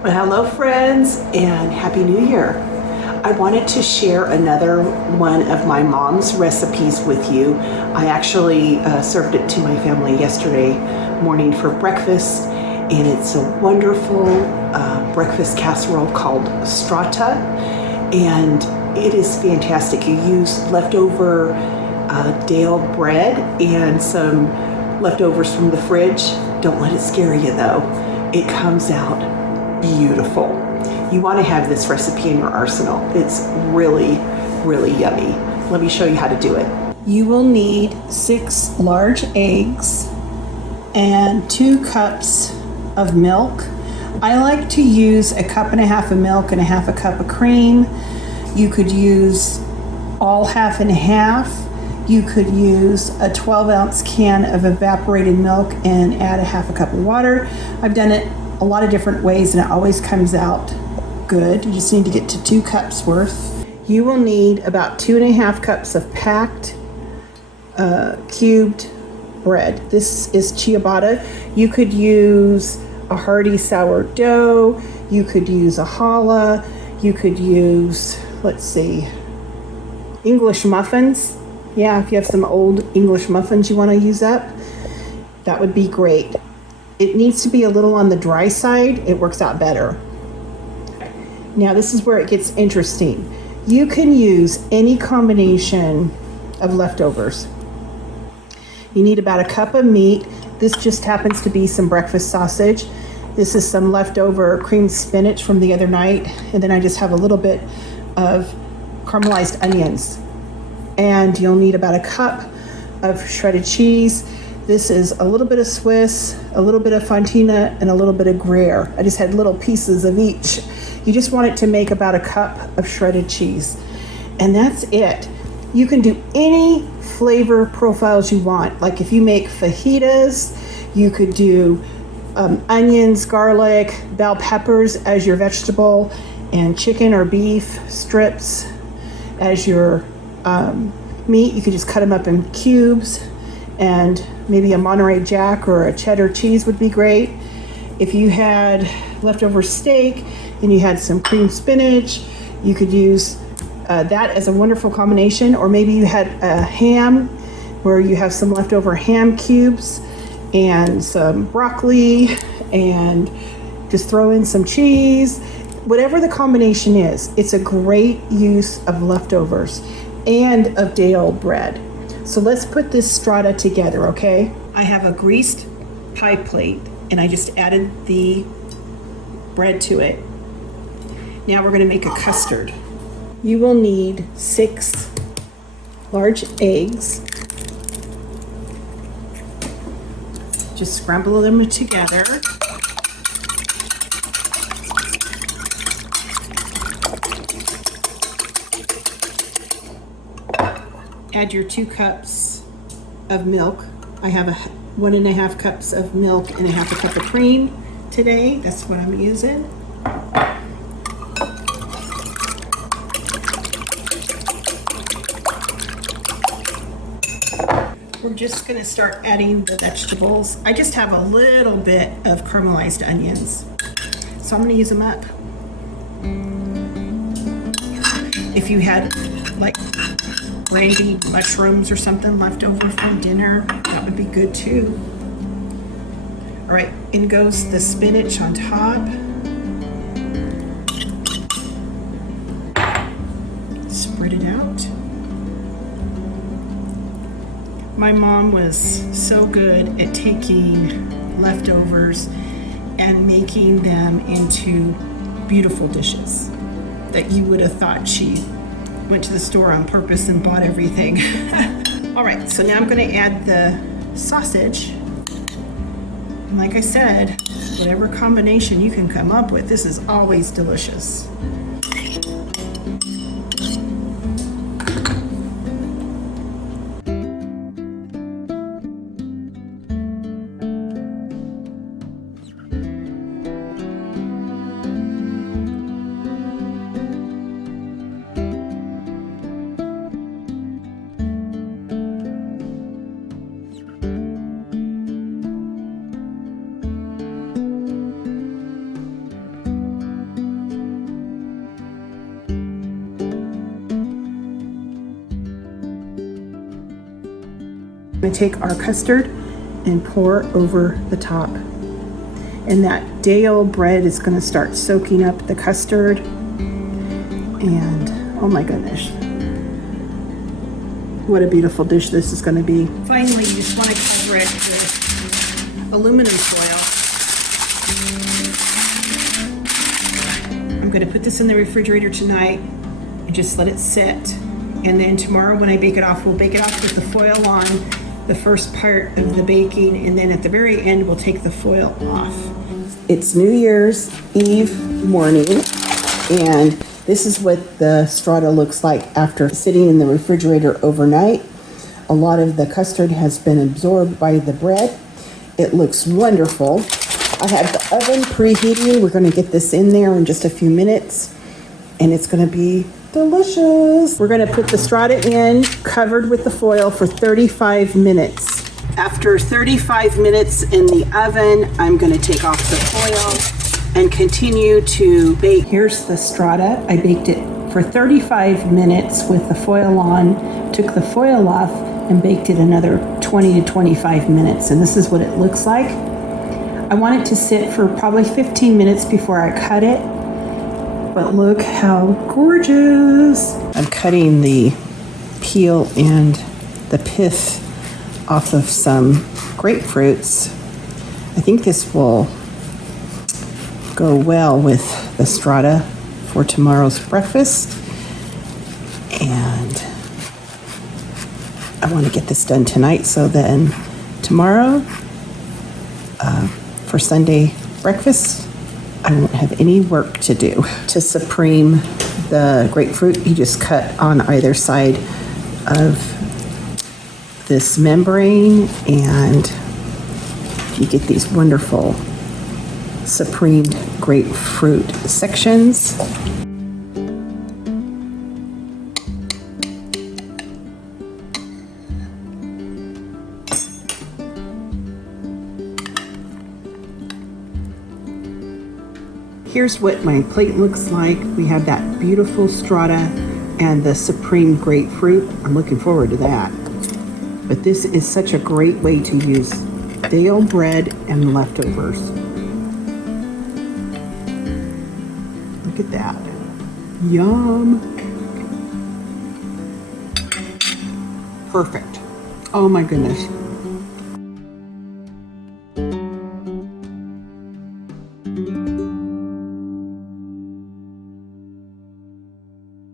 Well, hello friends and Happy New Year. I wanted to share another one of my mom's recipes with you. I actually served it to my family yesterday morning for breakfast, and it's a wonderful breakfast casserole called Strata, and it is fantastic. You use leftover Dale bread and some leftovers from the fridge. Don't let it scare you though. It comes out beautiful. You want to have this recipe in your arsenal. It's really, really yummy. Let me show you how to do it. You will need 6 large eggs and 2 cups of milk. I like to use 1.5 cups of milk and 1/2 cup of cream. You could use all half and half. You could use a 12-ounce can of evaporated milk and add 1/2 cup of water. I've done it a lot of different ways and it always comes out good. You just need to get to 2 cups worth. You will need about 2.5 cups of packed cubed bread. This is ciabatta. You could use a hearty sourdough. You could use a challah. You could use, let's see, English muffins. Yeah, if you have some old English muffins you want to use up, that would be great. It needs to be a little on the dry side. It works out better. Now this is where it gets interesting. You can use any combination of leftovers. You need about 1 cup of meat. This just happens to be some breakfast sausage. This is some leftover creamed spinach from the other night. And then I just have a little bit of caramelized onions. And you'll need about 1 cup of shredded cheese. This is a little bit of Swiss, a little bit of Fontina, and a little bit of Gruyere. I just had little pieces of each. You just want it to make about 1 cup of shredded cheese. And that's it. You can do any flavor profiles you want. Like if you make fajitas, you could do onions, garlic, bell peppers as your vegetable, and chicken or beef strips as your meat. You could just cut them up in cubes, and maybe a Monterey Jack or a cheddar cheese would be great. If you had leftover steak and you had some creamed spinach, you could use that as a wonderful combination. Or maybe you had a ham where you have some leftover ham cubes and some broccoli and just throw in some cheese. Whatever the combination is, it's a great use of leftovers and of day-old bread. So let's put this strata together, okay? I have a greased pie plate and I just added the bread to it. Now we're gonna make a custard. You will need 6 large eggs. Just scramble them together. Add your 2 cups of milk. I have 1.5 cups of milk and 1/2 cup of cream today. That's what I'm using. We're just gonna start adding the vegetables. I just have a little bit of caramelized onions, so I'm gonna use them up. If you had like brandy mushrooms or something left over from dinner, that would be good too. All right, in goes the spinach on top. Spread it out. My mom was so good at taking leftovers and making them into beautiful dishes that you would have thought she went to the store on purpose and bought everything. All right, so now I'm gonna add the sausage. And like I said, whatever combination you can come up with, this is always delicious. I'm going to take our custard and pour over the top. And that day-old bread is going to start soaking up the custard. And oh my goodness, what a beautiful dish this is going to be. Finally, you just want to cover it with aluminum foil. I'm going to put this in the refrigerator tonight and just let it sit. And then tomorrow when I bake it off, we'll bake it off with the foil on the first part of the baking, and then at the very end we'll take the foil off. It's New Year's Eve morning, and this is what the strata looks like after sitting in the refrigerator overnight. A lot of the custard has been absorbed by the bread. It looks wonderful. I have the oven preheating. We're going to get this in there in just a few minutes, and it's going to be delicious. We're going to put the strata in, covered with the foil, for 35 minutes. After 35 minutes in the oven, I'm going to take off the foil and continue to bake. Here's the strata. I baked it for 35 minutes with the foil on, took the foil off, and baked it another 20 to 25 minutes. And this is what it looks like. I want it to sit for probably 15 minutes before I cut it. But look how gorgeous. I'm cutting the peel and the pith off of some grapefruits. I think this will go well with the strata for tomorrow's breakfast. And I want to get this done tonight so then tomorrow for Sunday breakfast, I won't have any work to do. To supreme the grapefruit, you just cut on either side of this membrane, and you get these wonderful supremed grapefruit sections. Here's what my plate looks like. We have that beautiful strata and the supreme grapefruit. I'm looking forward to that. But this is such a great way to use day-old bread and leftovers. Look at that. Yum. Perfect. Oh my goodness.